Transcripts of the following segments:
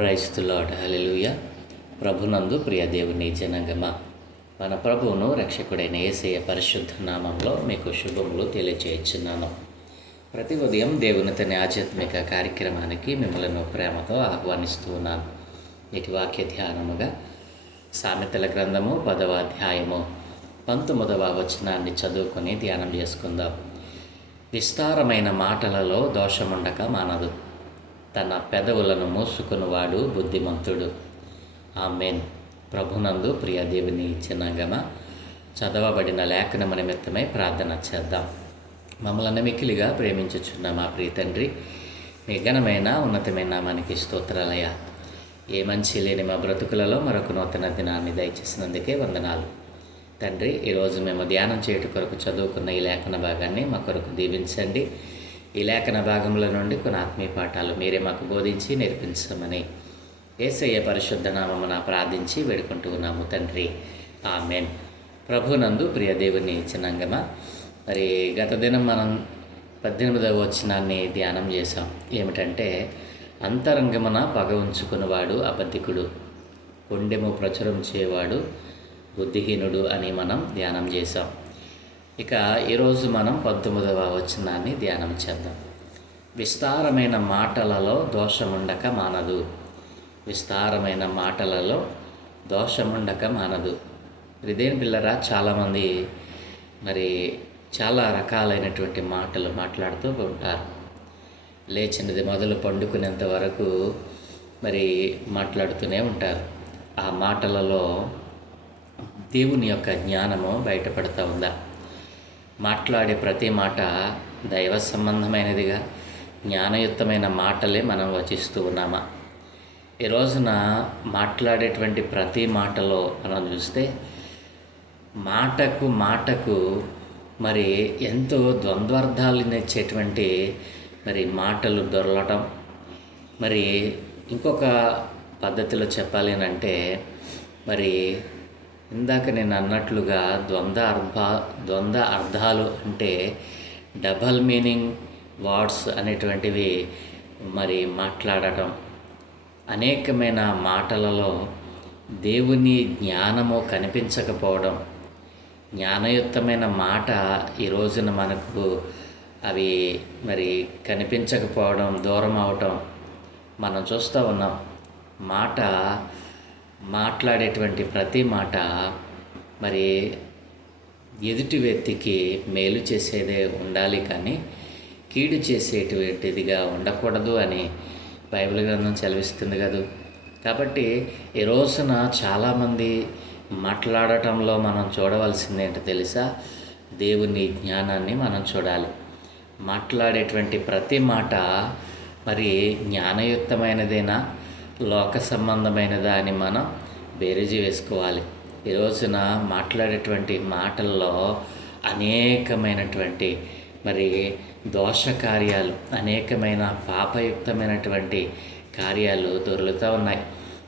Praise the lord. హల్లెలూయా. ప్రభునందు ప్రియ దేవుని జనాంగమా, మన ప్రభువును రక్షకుడైన యేసయ్య పరిశుద్ధ నామంలో మీకు శుభములు తెలియచేయుచున్నాను. ప్రతి ఉదయం దేవుని తన ఆధ్యాత్మిక కార్యక్రమానికి మిమ్మల్ని ప్రేమతో ఆహ్వానిస్తూ ఉన్నాను. ఇటు వాక్య ధ్యానముగా సామెతల గ్రంథము 10వ అధ్యాయము 19వ వచనాన్ని చదువుకొని ధ్యానం చేసుకుందాం. విస్తారమైన మాటలలో దోషముండక మానదు, తన పెదవులను మూసుకునివాడు బుద్ధిమంతుడు. ఆమేన్. ప్రభునందు ప్రియ దేవుని జనాంగమా, చదవబడిన లేఖనము నిమిత్తమై ప్రార్థన చేద్దాం. మమ్మల్ని మిక్కిలిగా ప్రేమించుచున్న మా ప్రియ తండ్రి, మీ ఘనమైన ఉన్నతమైన నామానికి స్తోత్రాలయ. ఏ మంచి లేని మా బ్రతుకులలో మరొక నూతన దినాన్ని దయచేసినందుకే వందనాలు తండ్రి. ఈరోజు మేము ధ్యానం చేయట కొరకు చదువుకున్న ఈ లేఖన భాగాన్ని మా కొరకు దీవించండి. ఈ లేఖన భాగముల నుండి కొన్ని ఆత్మీయ పాఠాలు మీరే మాకు బోధించి నేర్పించమని యేసయ్య పరిశుద్ధ నామమున ప్రార్థించి వేడుకుంటూ ఉన్నాము తండ్రి. ఆమేన్. ప్రభునందు ప్రియ దేవుని జనాంగమా, మరి గత దినం మనం 18వ వచనాన్ని ధ్యానం చేశాం. ఏమిటంటే, అంతరంగమున పగ ఉంచుకునేవాడు అబద్ధికుడు, కొండెము ప్రచురం చేయవాడు బుద్ధిహీనుడు అని మనం ధ్యానం చేశాం. ఇక ఈరోజు మనం 19వ వచనాన్ని ధ్యానం చేద్దాం. విస్తారమైన మాటలలో దోషముండక మానదు. విస్తారమైన మాటలలో దోషముండక మానదు. ఇదేం పిల్లరా, చాలామంది మరి చాలా రకాలైనటువంటి మాటలు మాట్లాడుతూ ఉంటారు. లేచినది మొదలు పండుకునేంత వరకు మరి మాట్లాడుతూనే ఉంటారు. ఆ మాటలలో దేవుని యొక్క జ్ఞానము బయటపడుతూ ఉందా? మాట్లాడే ప్రతి మాట దైవ సంబంధమైనదిగా జ్ఞానయుక్తమైన మాటలే మనం వచిస్తూ ఉన్నామా? ఈ రోజున మాట్లాడేటువంటి ప్రతి మాటలో మనం చూస్తే మాటకు మరి ఎంతో ద్వంద్వార్థాలను ఇచ్చేటువంటి మరి మాటలు దొరలటం. మరి ఇంకొక పద్ధతిలో చెప్పాలి అంటే, మరి ఇందాక నేను అన్నట్లుగా ద్వంద్వ అర్థాలు అంటే డబల్ మీనింగ్ వర్డ్స్ అనేటువంటివి మరి మాట్లాడటం. అనేకమైన మాటలలో దేవుని జ్ఞానము కనిపించకపోవడం, జ్ఞానయుక్తమైన మాట ఈ రోజున మనకు అవి మరి కనిపించకపోవడం, దూరం అవటం మనం చూస్తూ ఉన్నాం. మాట్లాడేటువంటి ప్రతి మాట మరి ఎదుటి వ్యక్తికి మేలు చేసేదే ఉండాలి, కానీ కీడు చేసేటువంటిదిగా ఉండకూడదు అని బైబిల్ గ్రంథం సెలవిస్తుంది కదా. కాబట్టి ఈ రోజున చాలామంది మాట్లాడటంలో మనం చూడవలసింది ఏంటో తెలుసా? దేవుని జ్ఞానాన్ని మనం చూడాలి. మాట్లాడేటువంటి ప్రతి మాట మరి జ్ఞానయుక్తమైనదేనా, లోక సంబంధమైనదా అని మనం బేరీజు వేసుకోవాలి. ఈ రోజున మాట్లాడేటువంటి మాటల్లో అనేకమైనటువంటి మరి దోష కార్యాలు, అనేకమైన పాపయుక్తమైనటువంటి కార్యాలు దొరుకుతూ ఉన్నాయి.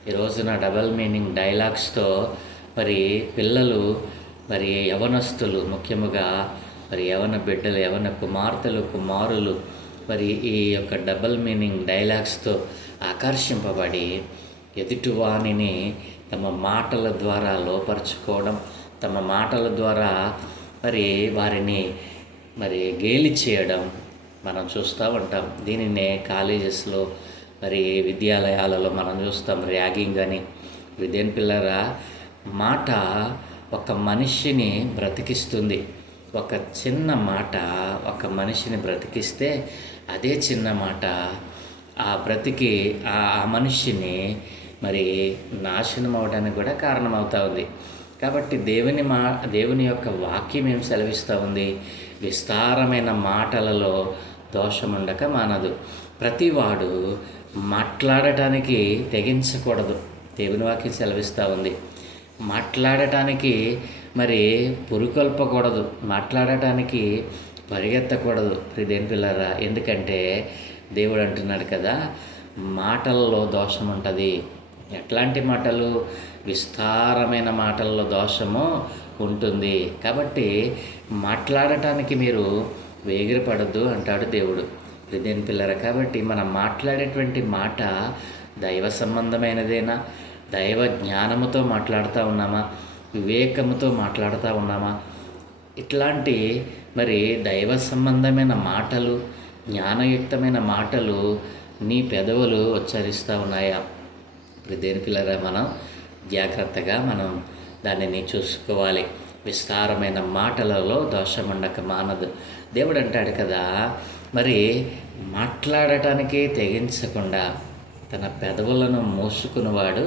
ఈ రోజున డబల్ మీనింగ్ డైలాగ్స్తో మరి పిల్లలు, మరి యవనస్తులు, ముఖ్యముగా మరి యవన బిడ్డలు, యవన కుమార్తెలు, కుమారులు మరి ఈ యొక్క డబల్ మీనింగ్ డైలాగ్స్తో ఆకర్షింపబడి ఎదుటివాణిని తమ మాటల ద్వారా లోపరుచుకోవడం, తమ మాటల ద్వారా మరి వారిని మరి గేలి చేయడం మనం చూస్తూ ఉంటాం. దీనినే కాలేజెస్లో మరి విద్యాలయాలలో మనం చూస్తాం, ర్యాగింగ్ అని. ఇదేం పిల్లరా, మాట ఒక మనిషిని బ్రతికిస్తుంది. ఒక చిన్న మాట ఒక మనిషిని బ్రతికిస్తే అదే చిన్న మాట ఆ మనిషిని మరి నాశనం అవడానికి కూడా కారణమవుతూ ఉంది. కాబట్టి దేవుని యొక్క వాక్యం ఏం సెలవిస్తూ ఉంది? విస్తారమైన మాటలలో దోషముండక మానదు. ప్రతివాడు మాట్లాడటానికి తెగించకూడదు. దేవుని వాక్యం సెలవిస్తూ ఉంది. మాట్లాడటానికి మరి పురుకొల్పకూడదు, మాట్లాడటానికి పరిగెత్తకూడదు. ఇదేం పిల్లరా, ఎందుకంటే దేవుడు అంటున్నాడు కదా, మాటల్లో దోషం ఉంటుంది. ఎట్లాంటి మాటలు? విస్తారమైన మాటల్లో దోషము ఉంటుంది. కాబట్టి మాట్లాడటానికి మీరు వేగిరపడద్దు అంటాడు దేవుడు. దేని పిల్లరా, కాబట్టి మనం మాట్లాడేటువంటి మాట దైవ సంబంధమైనదేనా? దైవ జ్ఞానముతో మాట్లాడుతూ ఉన్నామా? వివేకముతో మాట్లాడుతూ ఉన్నామా? ఇట్లాంటి మరి దైవ సంబంధమైన మాటలు, జ్ఞానయుక్తమైన మాటలు నీ పెదవులు ఉచ్చరిస్తూ ఉన్నాయా? ఇప్పుడు దేని పిల్లరా మనం జాగ్రత్తగా మనం దానిని చూసుకోవాలి. విస్తారమైన మాటలలో దోషముండక మానదు. దేవుడు అంటాడు కదా, మరి మాట్లాడటానికే తెగించకుండా తన పెదవులను మూసుకున్నవాడు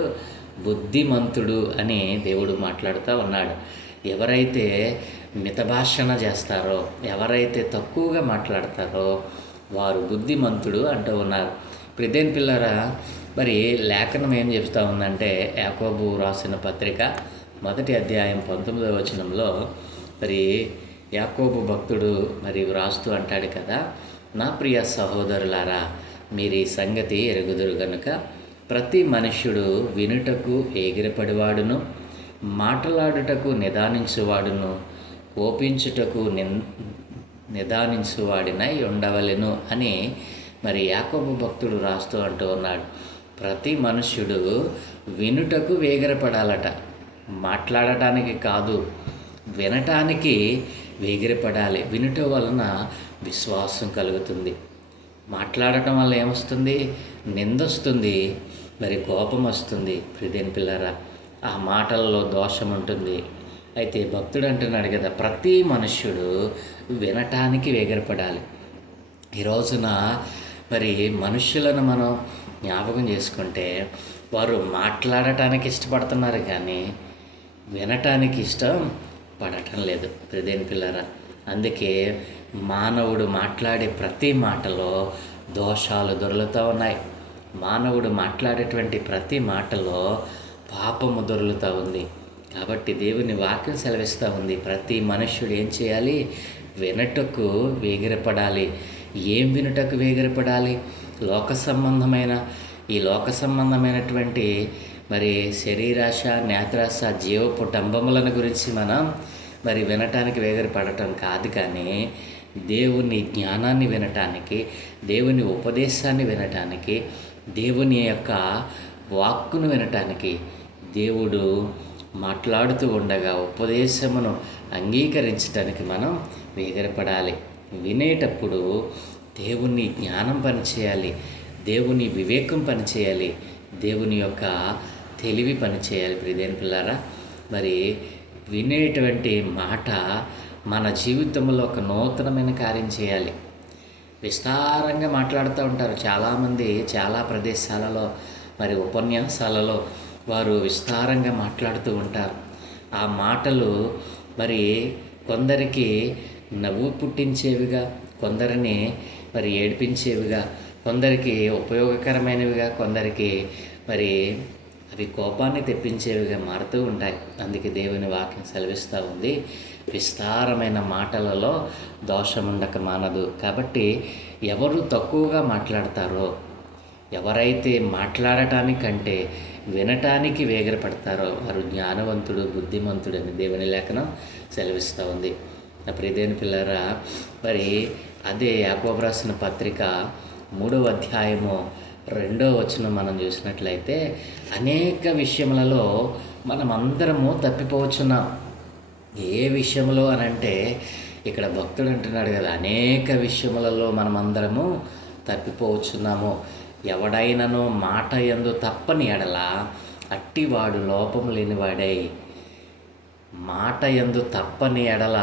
బుద్ధిమంతుడు అని దేవుడు మాట్లాడుతూ ఉన్నాడు. ఎవరైతే మితభాషణ చేస్తారో, ఎవరైతే తక్కువగా మాట్లాడతారో వారు బుద్ధిమంతుడు అంటూ ఉన్నారు. ప్రిదేన్ పిల్లరా, మరి లేఖనం ఏం చెప్తా ఉందంటే, యాకోబు రాసిన పత్రిక 1వ అధ్యాయం 19వ వచనంలో మరి యాకోబు భక్తుడు మరి వ్రాస్తూ అంటాడు కదా, నా ప్రియ సహోదరులారా, మీరు ఈ సంగతి ఎరుగుదురు గనుక ప్రతి మనుష్యుడు వినుటకు ఎగిరిపడివాడును, మాట్లాడుటకు నిదానించువాడును, కోపించుటకు నిదానించువాడినై ఉండవలెను అని మరి యాకోబు భక్తుడు రాస్తూ అంటూ ఉన్నాడు. ప్రతి మనుష్యుడు వినుటకు వేగిరపడాలట, మాట్లాడటానికి కాదు, వినటానికి వేగిరపడాలి. వినుట వలన విశ్వాసం కలుగుతుంది. మాట్లాడటం వల్ల ఏమొస్తుంది? నిందొస్తుంది, మరి కోపం వస్తుంది. ప్రియదేని పిల్లరా, ఆ మాటల్లో దోషం ఉంటుంది. అయితే భక్తుడు అంటున్నాడు కదా, ప్రతి మనుష్యుడు వినటానికి వేగిరపడాలి. ఈ రోజున మరి మనుష్యులను మనం జ్ఞాపకం చేసుకుంటే వారు మాట్లాడటానికి ఇష్టపడుతున్నారు కానీ వినటానికి ఇష్టం పడటం లేదు. ప్రియదేని పిల్లరా, అందుకే మానవుడు మాట్లాడే ప్రతి మాటలో దోషాలు దొర్లుతూ ఉన్నాయి. మానవుడు మాట్లాడేటువంటి ప్రతి మాటలో పాపము దొర్లుతూ ఉంది. కాబట్టి దేవుని వాక్యం సెలవిస్తూ ఉంది, ప్రతి మనుష్యుడు ఏం చేయాలి? వినటకు వేగిరపడాలి. ఏం వినుటకు వేగిరపడాలి? ఈ లోక సంబంధమైనటువంటి మరి శరీరాశ, నేత్రాశ, జీవపు డంబములను గురించి మనం మరి వినటానికి వేగిరపడటం కాదు, కానీ దేవుని జ్ఞానాన్ని వినటానికి, దేవుని ఉపదేశాన్ని వినటానికి, దేవుని యొక్క వాక్కును వినటానికి, దేవుడు మాట్లాడుతూ ఉండగా ఉపదేశమును అంగీకరించడానికి మనం వేగిరపడాలి. వినేటప్పుడు దేవుని జ్ఞానం పనిచేయాలి, దేవుని వివేకం పనిచేయాలి, దేవుని యొక్క తెలివి పనిచేయాలి. ప్రియదేని పిల్లారా, మరి వినేటువంటి మాట మన జీవితంలో ఒక నూతనమైన కార్యం చేయాలి. విస్తారంగా మాట్లాడుతూ ఉంటారు చాలామంది, చాలా ప్రదేశాలలో మరి ఉపన్యాసాలలో వారు విస్తారంగా మాట్లాడుతూ ఉంటారు. ఆ మాటలు మరి కొందరికి నవ్వు పుట్టించేవిగా, కొందరిని మరి ఏడిపించేవిగా, కొందరికి ఉపయోగకరమైనవిగా, కొందరికి మరి అవి కోపాన్ని తెప్పించేవిగా మారుతూ ఉంటాయి. అందుకే దేవుని వాక్యం సెలవిస్తూ ఉంది, విస్తారమైన మాటలలో దోషముండక మానదు. కాబట్టి ఎవరు తక్కువగా మాట్లాడతారో, ఎవరైతే మాట్లాడటానికంటే వినటానికి వేగిరపడతారో వారు జ్ఞానవంతుడు, బుద్ధిమంతుడు అని దేవుని లేఖనం సెలవిస్తూ ఉంది. నా ప్రియదేని పిల్లరా, మరి అదే యాకోబు రాసిన పత్రిక 3వ అధ్యాయము 2వ వచనం మనం చూసినట్లయితే, అనేక విషయములలో మనం అందరము తప్పిపోవచ్చున్నాం. ఏ విషయంలో అనంటే ఇక్కడ భక్తుడు అంటున్నాడు కదా, అనేక విషయములలో మనమందరము తప్పిపోవచ్చున్నాము. ఎవడైనను మాట యందు తప్పని ఎడల అట్టివాడు లోపము లేనివాడై. మాట యందు తప్పని ఎడల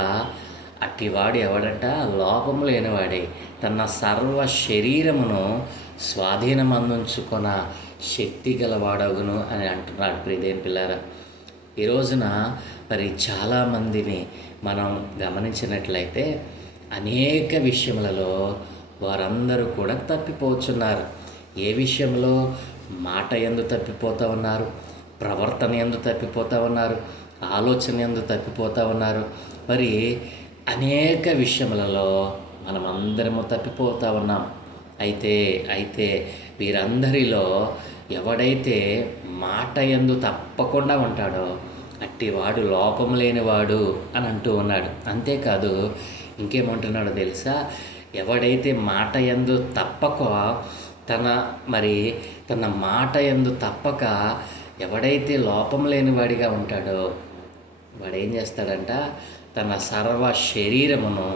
అట్టివాడు ఎవడంట? లోపము లేనివాడై తన సర్వ శరీరమును స్వాధీనమందుంచుకొన శక్తి గలవాడగును అని అంటున్నాడు. ప్రియదేని పిల్లారా, ఈ రోజున మరి చాలామందిని మనం గమనించినట్లయితే అనేక విషయములలో వారందరూ కూడా తప్పిపోతున్నారు. ఏ విషయంలో? మాట యందు తప్పిపోతూ ఉన్నారు, ప్రవర్తన యందు తప్పిపోతూ ఉన్నారు, ఆలోచన యందు తప్పిపోతూ ఉన్నారు. మరి అనేక విషయములలో మనమందరము తప్పిపోతూ ఉన్నాం. అయితే వీరందరిలో ఎవడైతే మాట యందు తప్పకుండా ఉంటాడో అట్టివాడు లోపం లేనివాడు అని అంటూ ఉన్నాడు. అంతేకాదు, ఇంకేమంటున్నాడో తెలుసా? ఎవడైతే మాట యందు తప్పక తన మరి తన మాట యందు తప్పక ఎవడైతే లోపం లేని వాడిగా ఉంటాడో వాడు ఏం చేస్తాడంట, తన సర్వ శరీరమును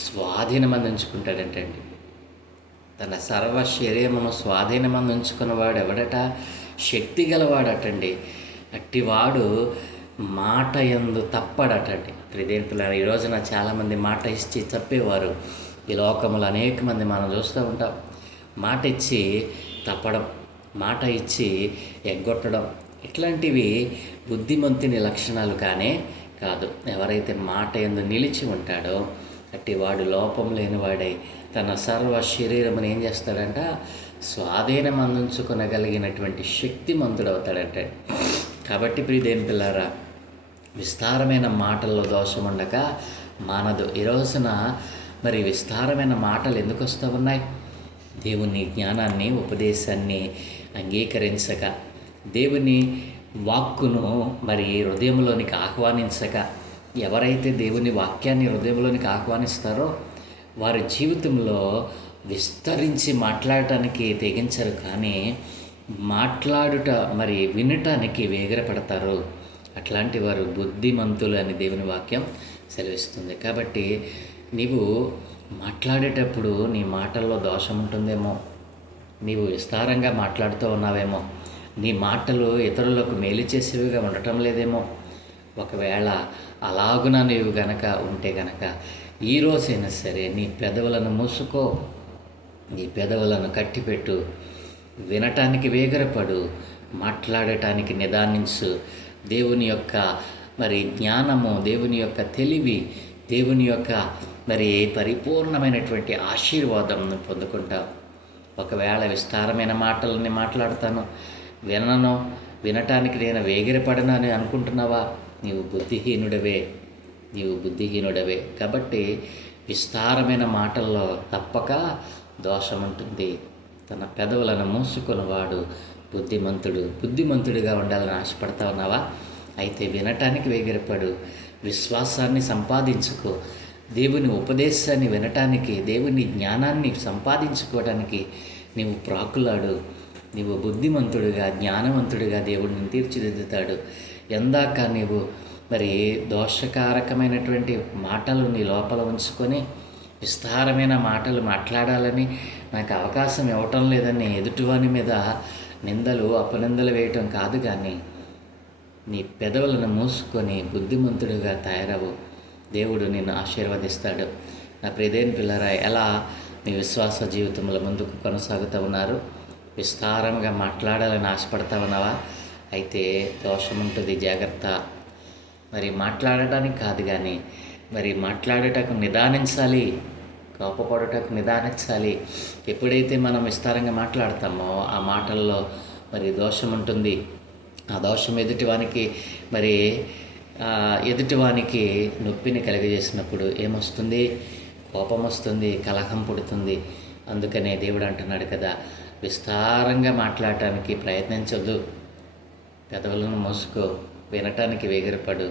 స్వాధీనమందించుకుంటాడంటండి. తన సర్వ శరీరమును స్వాధీనమందించుకున్నవాడు ఎవడట, శక్తి గలవాడటండి. అట్టివాడు మాట యందు తప్పడటండి. ప్రిదేంతులారా, ఈ రోజున చాలామంది మాట ఇచ్చి తప్పేవారు ఈ లోకములు అనేక మంది మనం చూస్తూ ఉంటాం. మాట ఇచ్చి తప్పడం, మాట ఇచ్చి ఎగ్గొట్టడం, ఇట్లాంటివి బుద్ధిమంతుని లక్షణాలు కానే కాదు. ఎవరైతే మాట యందు నిలిచి ఉంటాడో అట్టి వాడు లోపం లేనివాడై తన సర్వ శరీరమును ఏం చేస్తాడంట, స్వాధీనం అందించుకొనగలిగినటువంటి శక్తిమంతుడవుతాడంట. కాబట్టి ప్రియదేని పిల్లారా, విస్తారమైన మాటల్లో దోషం ఉండక మానదు. ఈ రోజున మరి విస్తారమైన మాటలు ఎందుకు వస్తూ ఉన్నాయి? దేవుని జ్ఞానాన్ని, ఉపదేశాన్ని అంగీకరించక, దేవుని వాక్కును మరి హృదయంలోనికి ఆహ్వానించక, ఎవరైతే దేవుని వాక్యాన్ని హృదయంలోనికి ఆహ్వానిస్తారో వారి జీవితంలో విస్తరించి మాట్లాడటానికి తెగించరు, కానీ మాట్లాడుట మరి వినటానికి వేగిరపడతారు. అట్లాంటి వారు బుద్ధిమంతులు అని దేవుని వాక్యం సెలవిస్తుంది. కాబట్టి నీవు మాట్లాడేటప్పుడు నీ మాటల్లో దోషం ఉంటుందేమో, నీవు విస్తారంగా మాట్లాడుతూ ఉన్నావేమో, నీ మాటలు ఇతరులకు మేలు చేసేవిగా ఉండటం లేదేమో. ఒకవేళ అలాగున నీవు గనక ఉంటే గనక ఈరోజైనా సరే నీ పెదవులను మూసుకో, నీ పెదవులను కట్టిపెట్టు, వినటానికి వేగరపడు, మాట్లాడటానికి నిదానించు. దేవుని యొక్క మరి జ్ఞానము, దేవుని యొక్క తెలివి, దేవుని యొక్క మరి పరిపూర్ణమైనటువంటి ఆశీర్వాదంను పొందుకుంటావు. ఒకవేళ విస్తారమైన మాటలని మాట్లాడతాను, వినటానికి నేను వేగిరపడను అని అనుకుంటున్నావా? నీవు బుద్ధిహీనుడవే. కాబట్టి విస్తారమైన మాటల్లో తప్పక దోషం ఉంటుంది. తన పెదవులను మూసుకున్నవాడు బుద్ధిమంతుడిగా ఉండాలని ఆశపడతా ఉన్నావా? అయితే వినటానికి వేగిరపడు, విశ్వాసాన్ని సంపాదించుకో, దేవుని ఉపదేశాన్ని వినటానికి, దేవుని జ్ఞానాన్ని సంపాదించుకోవడానికి నీవు ప్రాకులాడు. నీవు బుద్ధిమంతుడిగా, జ్ఞానవంతుడిగా దేవుడిని తీర్చిదిద్దుతాడు. ఎందాక నీవు మరి దోషకారకమైనటువంటి మాటలు నీ లోపల ఉంచుకొని విస్తారమైన మాటలు మాట్లాడాలని నాకు అవకాశం ఇవ్వటం లేదని ఎదుటివాని మీద నిందలు, అపనిందలు వేయటం కాదు, కానీ నీ పెదవులను మూసుకొని బుద్ధిమంతుడిగా తయారవు. దేవుడు నిన్ను ఆశీర్వదిస్తాడు. నా ప్రియదేని పిల్లరా, ఎలా మీ విశ్వాస జీవితంలో ముందుకు కొనసాగుతూ ఉన్నారు? విస్తారంగా మాట్లాడాలని ఆశపడతా ఉన్నావా? అయితే దోషం ఉంటుంది, జాగ్రత్త. మరి మాట్లాడటానికి కాదు, కానీ మరి మాట్లాడేటకు నిదానించాలి, కోపపడటకు నిదానించాలి. ఎప్పుడైతే మనం విస్తారంగా మాట్లాడతామో ఆ మాటల్లో మరి దోషం ఉంటుంది. ఆ దోషం ఎదుటివానికి నొప్పిని కలిగజేసినప్పుడు ఏమొస్తుంది? కోపం వస్తుంది, కలహం పుడుతుంది. అందుకనే దేవుడు అంటున్నాడు కదా, విస్తారంగా మాట్లాడటానికి ప్రయత్నించొద్దు, పెదవులను మూసుకో, వినటానికి వేగిరపడు,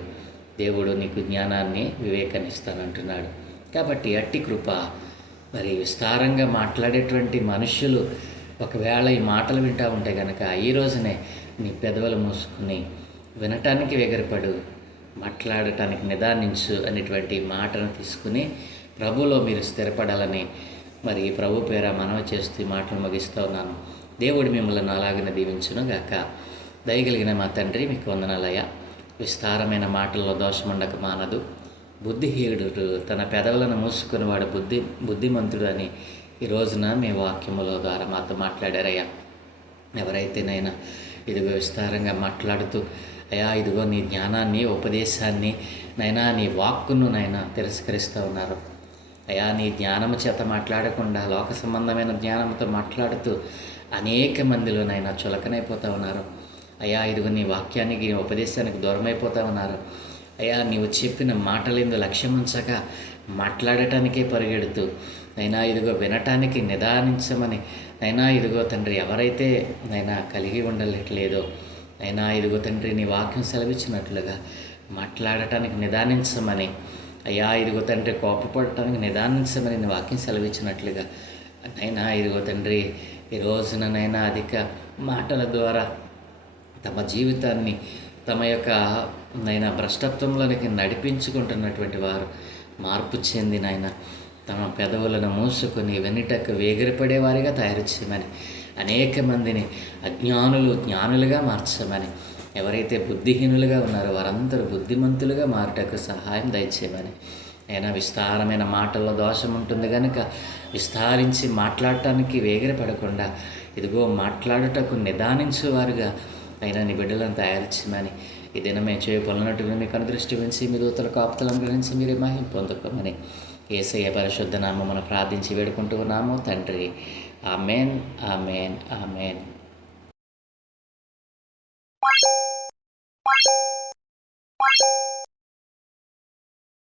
దేవుడు నీకు జ్ఞానాన్ని, వివేకాన్ని ఇస్తానంటున్నాడు. కాబట్టి అట్టి కృప మరి విస్తారంగా మాట్లాడేటువంటి మనుషులు ఒకవేళ ఈ మాటలు వింటూ ఉంటే కనుక ఈ రోజునే నీ పెదవులు మూసుకుని వినటానికి వేగిరపడు, మాట్లాడటానికి నిదానించు అనేటువంటి మాటను తీసుకుని ప్రభులో మీరు స్థిరపడాలని మరి ప్రభు పేర మనవి చేస్తూ ఈ మాటలు ముగిస్తూ ఉన్నాను. దేవుడు మిమ్మల్ని అలాగనే దీవించును గాక. దయగలిగిన మా తండ్రి, మీకు వందనాలయ్యా. విస్తారమైన మాటల్లో దోషముండక మానదు. బుద్ధిహీనుడు తన పెదవులను మూసుకుని వాడు బుద్ధిమంతుడు అని ఈ రోజున మీ వాక్యముల ద్వారా మాతో మాట్లాడారయ్యా. ఎవరైతేనైనా ఇదిగో విస్తారంగా మాట్లాడుతూ అయ్యా ఇదిగో నీ జ్ఞానాన్ని, ఉపదేశాన్ని నైనా, నీ వాక్కును నైనా తిరస్కరిస్తూ ఉన్నారు అయ్యా. నీ జ్ఞానము చేత మాట్లాడకుండా లోక సంబంధమైన జ్ఞానంతో మాట్లాడుతూ అనేక మందిలోనైనా చులకనైపోతూ ఉన్నారు అయ్యా. ఇదిగో నీ వాక్యానికి, నీ ఉపదేశానికి దూరమైపోతూ ఉన్నారు అయ్యా. నీవు చెప్పిన మాటలందు లక్ష్యం ఉంచక మాట్లాడటానికే పరిగెడుతూ నైనా ఇదిగో వినటానికి నిదానించమని నైనా ఇదిగో తండ్రి ఎవరైతే నైనా కలిగి ఉండలేట్లేదో నైనా ఇదిగో తండ్రి నీ వాక్యం సెలవిచ్చినట్లుగా మాట్లాడటానికి నిదానించమని అయ్యా. ఇదిగో తండ్రి కోపపడటానికి నిదానించమని నీ వాక్యం సెలవిచ్చినట్లుగా నైనా ఇదిగో తండ్రి ఈ రోజుననైనా అధిక మాటల ద్వారా తమ జీవితాన్ని తమ యొక్క నైనా భ్రష్టత్వంలోనికి నడిపించుకుంటున్నటువంటి వారు మార్పు చెందినైనా తమ పెదవులను మూసుకొని వెనుటకు వేగిరపడేవారిగా తయారు చేయమని, అనేక మందిని అజ్ఞానులు జ్ఞానులుగా మార్చమని, ఎవరైతే బుద్ధిహీనులుగా ఉన్నారో వారందరూ బుద్ధిమంతులుగా మారుటకు సహాయం దయచేయమని, అయినా విస్తారమైన మాటల్లో దోషం ఉంటుంది కనుక విస్తారించి మాట్లాడటానికి వేగిరపడకుండా ఇదిగో మాట్లాడుటకు నిదానించేవారుగా అయినా నీ బిడ్డలను తయారు చేయమని, ఈ దినమే చేయపొలనట్టుగా మీకు అనుదృష్టి ఉంచి మీ దూతల కాపుతలను గురించి మీరే మహిమ పొందుకోమని యేసయ్య పరిశుద్ధ నామమున ప్రార్థించి వేడుకుంటూ ఉన్నాము తండ్రి. Amen, amen, amen.